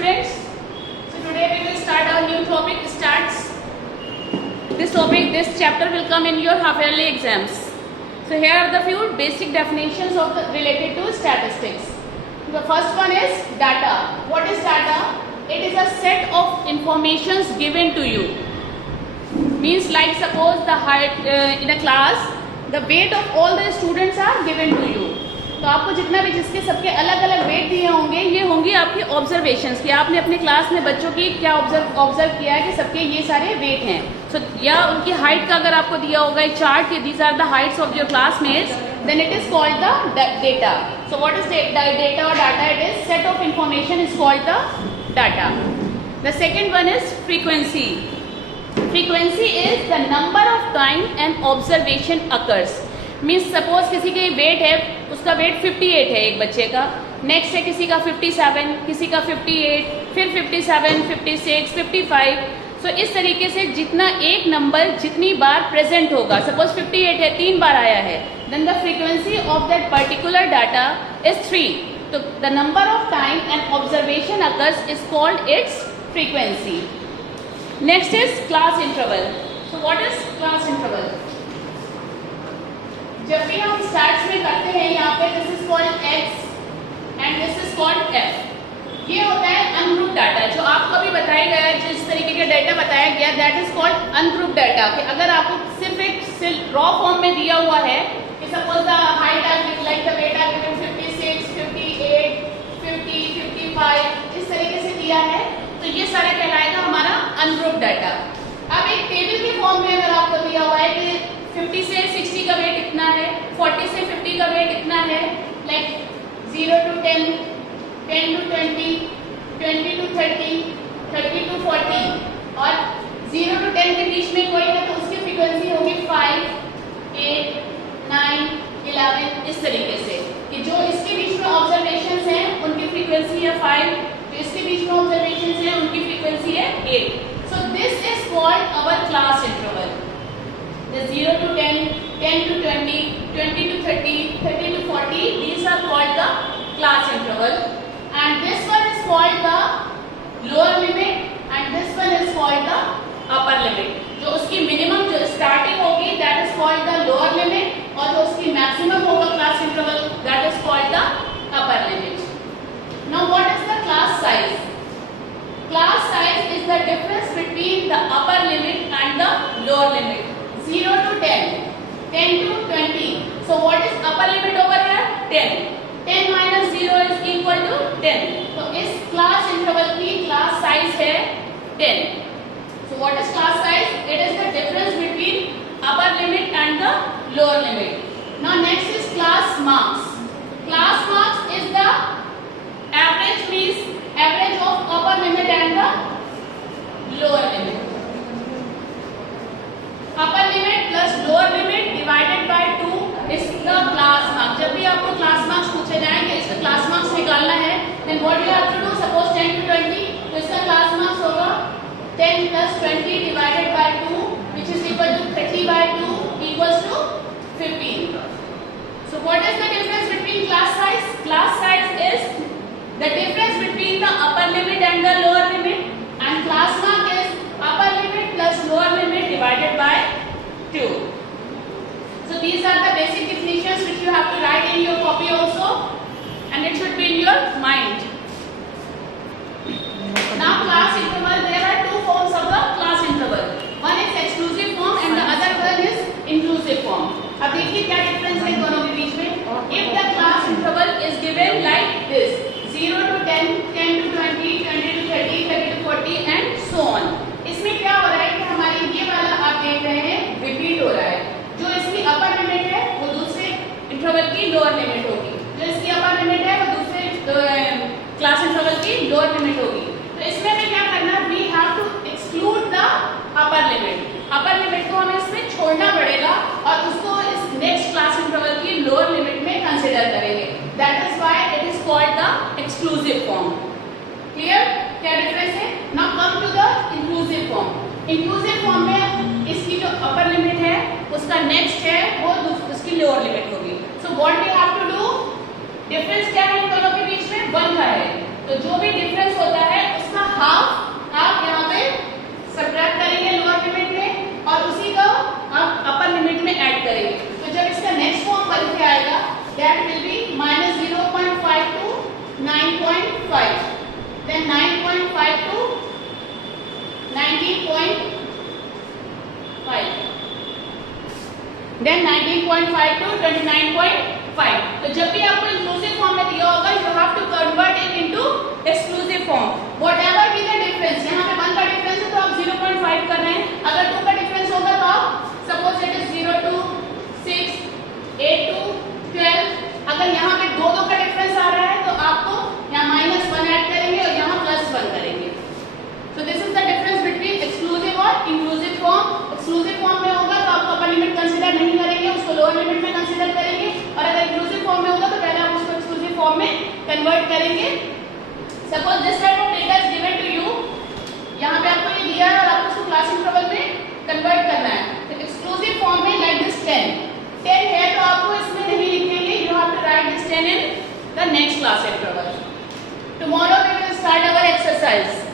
students. So today we will start our new topic. This chapter will come in your half yearly exams. So here are the few basic definitions related to statistics. The first one is data. What is data? It is a set of informations given to you. Means like suppose the height in a class, the weight of all the students are given to you. तो आपको जितना भी जिसके सबके अलग अलग wait दिए होंगे, ये होंगी आपकी ऑब्जर्वेशंस कि आपने अपने क्लास में बच्चों की क्या ऑब्जर्व किया है कि सबके ये सारे वेट हैं. सो या उनकी हाइट का अगर आपको दिया होगा एक चार्ट कि these are the heights of your classmates, then it is called the data. So what is data और data? It is set of information is called the data. The second one is frequency. Frequency is the number of time and observation occurs. Means suppose किसी की wait है, उसका wait 58 है एक बच्चे का, next है किसी का 57, किसी का 58, फिर 57, 56, 55. सो इस तरीके से जितना एक नंबर जितनी बार प्रेजेंट होगा, सपोज 58 है, 3 बार आया है, then the frequency of that particular data is 3. तो the number of time and observation occurs is called its frequency. Next is class interval. So what is class interval? जब भी हम स्टार्ट्स में करते हैं यहाँ पे this is called x and this is called f. ये होता है अनग्रुप डाटा. जो आपको अभी बताया गया है, जिस तरीके का डाटा बताया गया, that is called ungroup data. कि अगर आपको सिर्फ एक रॉ फॉर्म में दिया हुआ है कि suppose the height are like the weight are given 56, 58, 50, 55 इस तरीके से दिया है, तो ये सारा कहलाएगा हमारा अनग्रुप डाटा. अब एक टेबल के फॉर्म में अगर आपको दिया हुआ है कि 50 से 60 का वेट इतना है, 40 से 50 का वेट इतना है, like 0 to 10, 10 to 20, 20 to 30, 30 to 40 और 0 to 10 के बीच में कोई है तो उसकी फ्रीक्वेंसी होगी 5, 8, 9, 11 इस तरीके से. कि जो इसके बीच में ऑब्जर्वेशंस हैं उनकी फ्रीक्वेंसी है 5, जो इसके बीच में ऑब्जर्वेशंस हैं उनकी फ्रीक्वेंसी है 8. So this is called our class interval. The 0 to 10, 10 to 20, 20 to 30, 30 to 40, these are called the class interval. And this one is called the lower limit and this one is called the upper limit. जो उसकी minimum जो starting होगी that is called the lower limit और जो उसकी maximum होगा class interval that is called the upper limit. Now what is the class size? Class size is the difference between the upper limit and the lower limit. 0 to 10, 10 to 20. So what is upper limit over here? 10. 10 minus 0 is equal to 10. So इस class interval की class size है 10. So what is class size? It is the difference between upper limit and the lower limit. Now next is class marks. Class marks is the average, means average of upper limit and the lower limit. Upper limit plus lower limit divided by 2 is the class marks. जब भी आपको class marks पूछे जाएंगे, इसका class marks निकालना है, then what you have to do, suppose 10 to 20, तो इसका क्लास मार्क्स होगा 10 plus 20 divided by 2 which is equal to 30 by 2 equals to 15. So what is the difference between class size? Class size is the difference between the upper limit and the lower limit and class mark is upper limit plus lower limit divided by 2. So these are the basic definitions which you have to write in your copy also and it should be in your mind. Now class interval, there are two forms of the class interval. One is exclusive form and the other one is inclusive form. अब देखिए क्या difference है दोनों के बीच में. If the class interval is given like this, 0 to 10, 10 to 20, 20 to 30, 30 to 40 and so on. इसमें क्या हो रहा है कि हमारी ये वाला आप देख रहे हैं रिपीट हो रहा है. जो इसकी अपर लिमिट है वो दूसरे इंटरवल की लोअर लिमिट होगी, जो इसकी अपर लिमिट है वो दूसरे क्लास इंटरवल की लोअर लिमिट होगी. तो इसमें हमें क्या करना, we have to exclude the upper limit. Upper limit को हमें इसमें छोड़ना पड़ेगा और उसको इस नेक्स्ट क्लास इंटरवल की लोअर लिमिट में कंसिडर करेंगे. That is why it is called the exclusive form. Clear? क्या डिफरेंस है? Now come to the inclusive form. Inclusive form में इसकी जो अपर लिमिट है उसका नेक्स्ट है वो उसकी लोअर लिमिट होगी. So what we have to do, difference क्या है इन दोनों के बीच में? 1 का है. तो जो भी डिफरेंस होता है देन 19.5 टू 29.5। तो जब भी आपको इंक्लूसिव फॉर्म में दिया होगा you have to convert it into exclusive form. Whatever be the difference, यहाँ पे 1 का डिफरेंस है तो आप 0.5 कर रहे हैं, अगर 2 का डिफरेंस होगा तो आप suppose it is 0 to 6, 8 to 12, अगर यहाँ पे 2 का डिफरेंस आ रहा है तो आपको यहाँ -1 ऐड करेंगे और यहाँ +1 करेंगे। So this is the difference between exclusive और inclusive form। exclusive form में होगा तो आप upper limit consider नहीं करेंगे, उसको lower limit में consider करेंगे, और अगर inclusive form में होगा तो पहले आप उसको exclusive form में convert करेंगे। Suppose this type of data is given to you, यहाँ पे आपको ये दिया है और आपको उसको class interval में convert करना है। तो exclusive form में like this 10 है तो आपको इसमें नहीं लिखेंगे, you have to write this 10 in the next class interval। Tomorrow we will start our exercise।